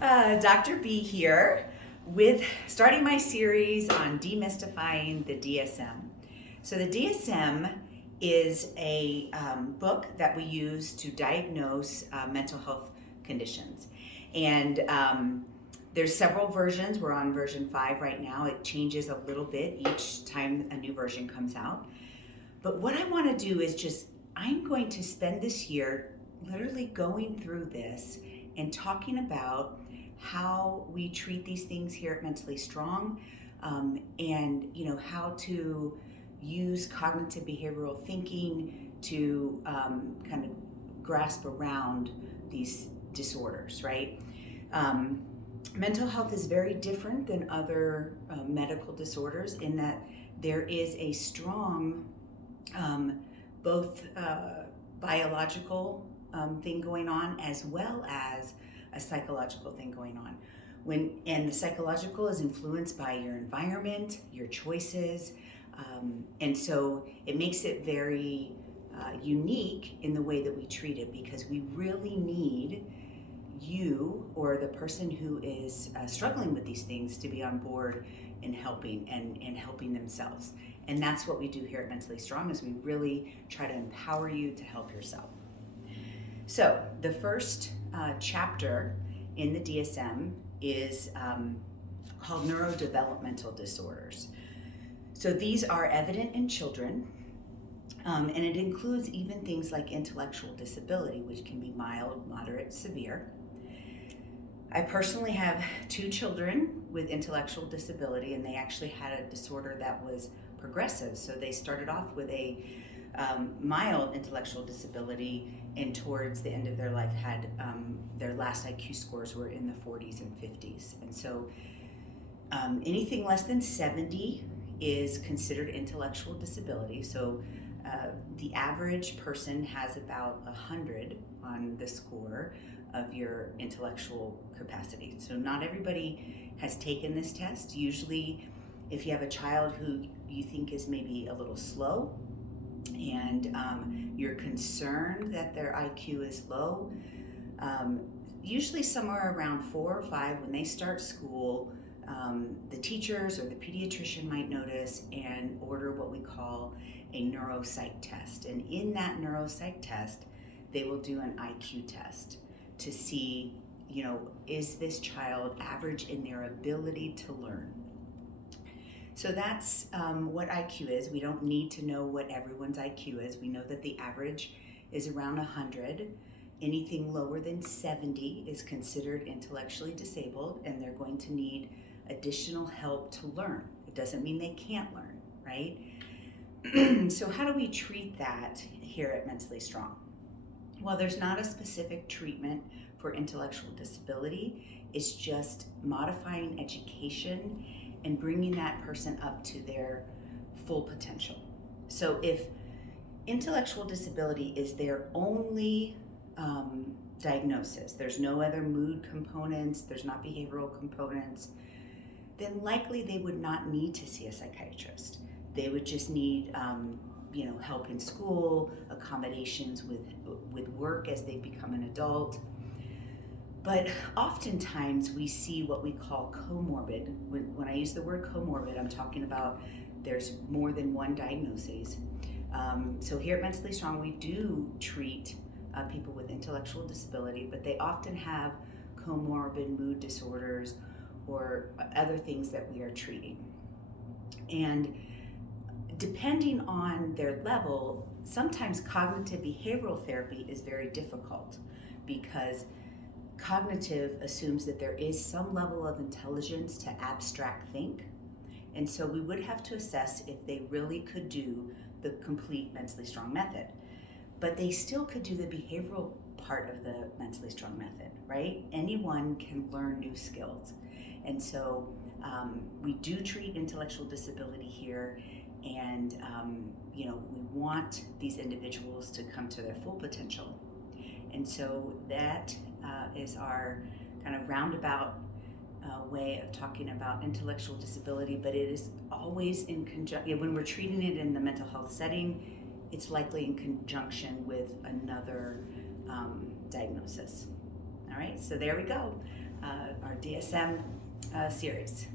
Dr. B here with starting my series on demystifying the DSM. So the DSM is a book that we use to diagnose mental health conditions. And there's several versions. We're on version 5 right now. It changes a little bit each time a new version comes out. But what I want to do is I'm going to spend this year literally going through this and talking about how we treat these things here at Mentally Strong, and how to use cognitive behavioral thinking to kind of grasp around these disorders, right? Mental health is very different than other medical disorders in that there is a strong both biological thing going on as well as a psychological thing going on. And the psychological is influenced by your environment, your choices, and so it makes it very unique in the way that we treat it, because we really need you or the person who is struggling with these things to be on board and helping and helping themselves. And that's what we do here at Mentally Strong, is we really try to empower you to help yourself. So the first chapter in the DSM is called Neurodevelopmental Disorders. So these are evident in children, and it includes even things like intellectual disability, which can be mild, moderate, severe. I personally have 2 children with intellectual disability, and they actually had a disorder that was progressive. So they started off with a mild intellectual disability, and towards the end of their life had their last IQ scores were in the 40s and 50s. And so anything less than 70 is considered intellectual disability. So the average person has about 100 on the score of your intellectual capacity. So not everybody has taken this test. Usually, if you have a child who you think is maybe a little slow, and you're concerned that their IQ is low, usually somewhere around 4 or 5 when they start school, the teachers or the pediatrician might notice and order what we call a Neurocyte Test. And in that Neurocyte Test, they will do an IQ test to see, is this child average in their ability to learn? So that's what IQ is. We don't need to know what everyone's IQ is. We know that the average is around 100. Anything lower than 70 is considered intellectually disabled, and they're going to need additional help to learn. It doesn't mean they can't learn, right? So how do we treat that here at Mentally Strong? Well, there's not a specific treatment for intellectual disability. It's just modifying education and bringing that person up to their full potential. So if intellectual disability is their only diagnosis, there's no other mood components, there's not behavioral components, then likely they would not need to see a psychiatrist. They would just need help in school, accommodations with work as they become an adult. But oftentimes we see what we call comorbid. When I use the word comorbid, I'm talking about there's more than one diagnosis. So here at Mentally Strong, we do treat people with intellectual disability, but they often have comorbid mood disorders or other things that we are treating. And depending on their level, sometimes cognitive behavioral therapy is very difficult, because cognitive assumes that there is some level of intelligence to abstract think. And so we would have to assess if they really could do the complete Mentally Strong method. But they still could do the behavioral part of the Mentally Strong method, right? Anyone can learn new skills. And so we do treat intellectual disability here, and we want these individuals to come to their full potential. And so that is our kind of roundabout way of talking about intellectual disability, but it is always in conjunction. When we're treating it in the mental health setting, it's likely in conjunction with another diagnosis. All right, so there we go. our DSM series.